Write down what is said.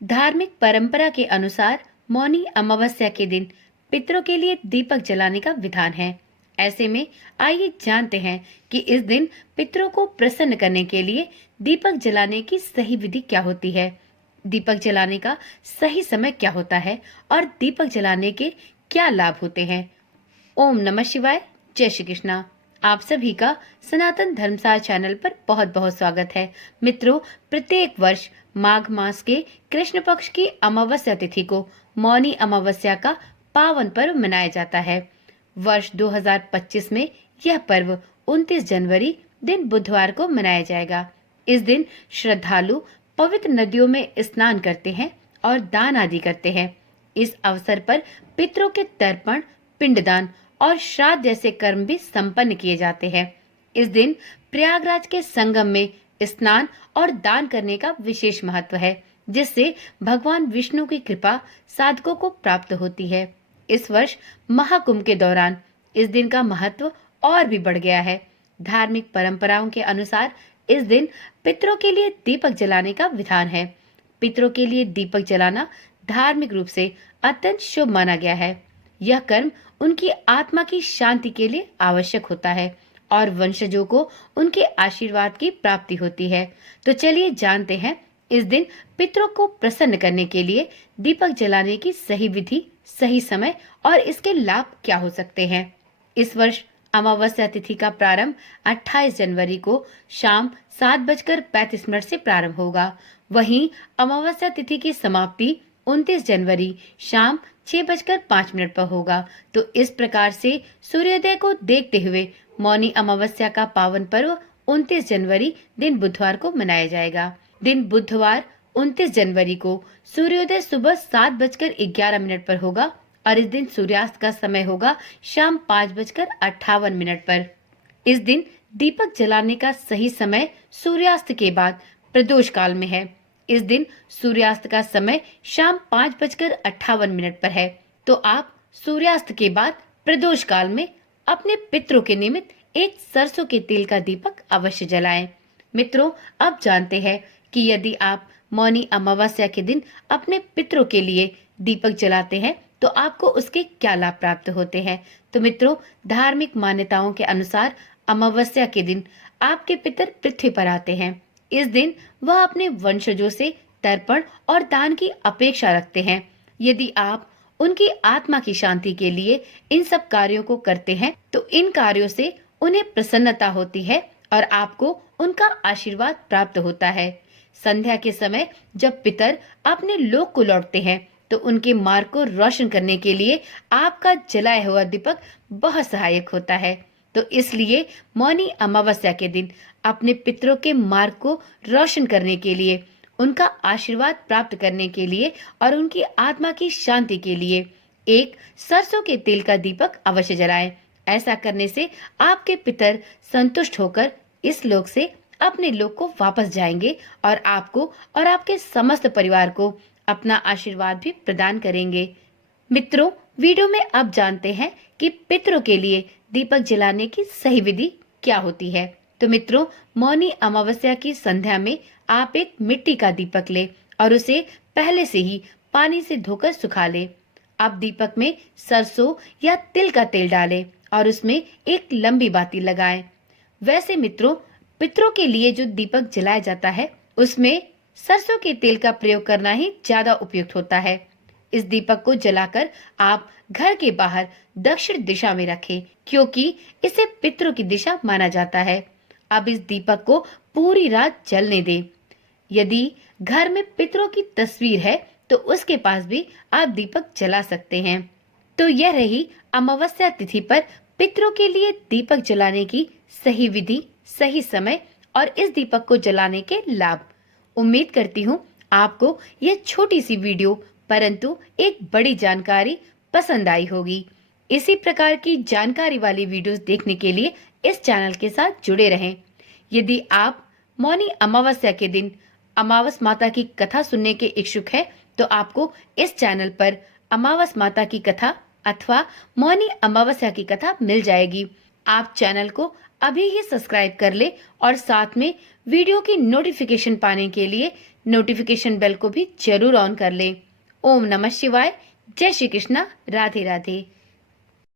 धार्मिक परंपरा के अनुसार मौनी अमावस्या के दिन पितरों के लिए दीपक जलाने का विधान है। ऐसे में आइए जानते हैं कि इस दिन पितरों को प्रसन्न करने के लिए दीपक जलाने की सही विधि क्या होती है, दीपक जलाने का सही समय क्या होता है और दीपक जलाने के क्या लाभ होते हैं। ओम नमः शिवाय। जय श्री कृष्णा। आप सभी का सनातन धर्मसार चैनल पर बहुत बहुत स्वागत है। मित्रों, प्रत्येक वर्ष माघ मास के कृष्ण पक्ष की अमावस्या तिथि को मौनी अमावस्या का पावन पर्व मनाया जाता है। वर्ष 2025 में यह पर्व 29 जनवरी दिन बुधवार को मनाया जाएगा। इस दिन श्रद्धालु पवित्र नदियों में स्नान करते हैं और दान आदि करते हैं। इस अवसर पर पितरों के तर्पण, पिंडदान और श्राद्ध जैसे कर्म भी संपन्न किए जाते हैं। इस दिन प्रयागराज के संगम में स्नान और दान करने का विशेष महत्व है, जिससे भगवान विष्णु की कृपा साधकों को प्राप्त होती है। इस वर्ष महाकुंभ के दौरान इस दिन का महत्व और भी बढ़ गया है। धार्मिक परंपराओं के अनुसार इस दिन पितरों के लिए दीपक जलाने का विधान है। पितरों के लिए दीपक जलाना धार्मिक रूप से अत्यंत शुभ माना गया है। यह कर्म उनकी आत्मा की शांति के लिए आवश्यक होता है और वंशजों को उनके आशीर्वाद की प्राप्ति होती है। तो चलिए जानते हैं इस दिन पितरों को प्रसन्न करने के लिए दीपक जलाने की सही विधि, सही समय और इसके लाभ क्या हो सकते हैं। इस वर्ष अमावस्या तिथि का प्रारंभ 28 जनवरी को शाम 7:35 से प्रारंभ होगा। वहीं अमावस्या तिथि की समाप्ति 29 जनवरी शाम 6:05 पर होगा। तो इस प्रकार से सूर्योदय को देखते हुए मौनी अमावस्या का पावन पर्व 29 जनवरी दिन बुधवार को मनाया जाएगा। दिन बुधवार 29 जनवरी को सूर्योदय सुबह 7:11 पर होगा और इस दिन सूर्यास्त का समय होगा शाम 5:58 पर। इस दिन दीपक जलाने का सही समय सूर्यास्त के बाद प्रदोष काल में है। इस दिन सूर्यास्त का समय शाम 5:58 पर है। तो आप सूर्यास्त के बाद प्रदोष काल में अपने पितरों के निमित्त एक सरसों के तेल का दीपक अवश्य जलाएं। मित्रों, अब जानते हैं कि यदि आप मौनी अमावस्या के दिन अपने पितरों के लिए दीपक जलाते हैं तो आपको उसके क्या लाभ प्राप्त होते हैं। तो मित्रों, धार्मिक मान्यताओं के अनुसार अमावस्या के दिन आपके पितर पृथ्वी पर आते हैं। इस दिन वह अपने वंशजों से तर्पण और दान की अपेक्षा रखते हैं। यदि आप उनकी आत्मा की शांति के लिए इन सब कार्यों को करते हैं तो इन कार्यों से उन्हें प्रसन्नता होती है और आपको उनका आशीर्वाद प्राप्त होता है। संध्या के समय जब पितर अपने लोक को लौटते हैं तो उनके मार्ग को रोशन करने के लिए आपका जलाया हुआ दीपक बहुत सहायक होता है। तो इसलिए मौनी अमावस्या के दिन अपने पितरों के मार्ग को रोशन करने के लिए, उनका आशीर्वाद प्राप्त करने के लिए और उनकी आत्मा की शांति के लिए एक सरसों के तेल का दीपक अवश्य जलाएं। ऐसा करने से आपके पितर संतुष्ट होकर इस लोक से अपने लोक को वापस जाएंगे और आपको और आपके समस्त परिवार को अपना आशीर्वाद भी प्रदान करेंगे। मित्रों, वीडियो में अब जानते हैं कि पितरों के लिए दीपक जलाने की सही विधि क्या होती है। तो मित्रों, मौनी अमावस्या की संध्या में आप एक मिट्टी का दीपक लें और उसे पहले से ही पानी से धोकर सुखा लें। अब दीपक में सरसों या तिल का तेल डालें और उसमें एक लंबी बाती लगाएं। वैसे मित्रों, पितरों के लिए जो दीपक जलाया जाता है उसमें सरसों के तेल का प्रयोग करना ही ज्यादा उपयुक्त होता है। इस दीपक को जलाकर आप घर के बाहर दक्षिण दिशा में रखें, क्योंकि इसे पितरों की दिशा माना जाता है। अब इस दीपक को पूरी रात जलने दें। यदि घर में पितरों की तस्वीर है तो उसके पास भी आप दीपक जला सकते हैं। तो यह रही अमावस्या तिथि पर पितरों के लिए दीपक जलाने की सही विधि, सही समय और इस दीपक को जलाने के लाभ। उम्मीद करती हूँ आपको यह छोटी सी वीडियो परंतु एक बड़ी जानकारी पसंद आई होगी। इसी प्रकार की जानकारी वाली वीडियोस देखने के लिए इस चैनल के साथ जुड़े रहें। यदि आप मौनी अमावस्या के दिन अमावस माता की कथा सुनने के इच्छुक हैं तो आपको इस चैनल पर अमावस माता की कथा अथवा मौनी अमावस्या की कथा मिल जाएगी। आप चैनल को अभी ही सब्सक्राइब कर ले और साथ में वीडियो की नोटिफिकेशन पाने के लिए नोटिफिकेशन बेल को भी जरूर ऑन कर लें। ओम नमः शिवाय। जय श्री कृष्णा। राधे राधे।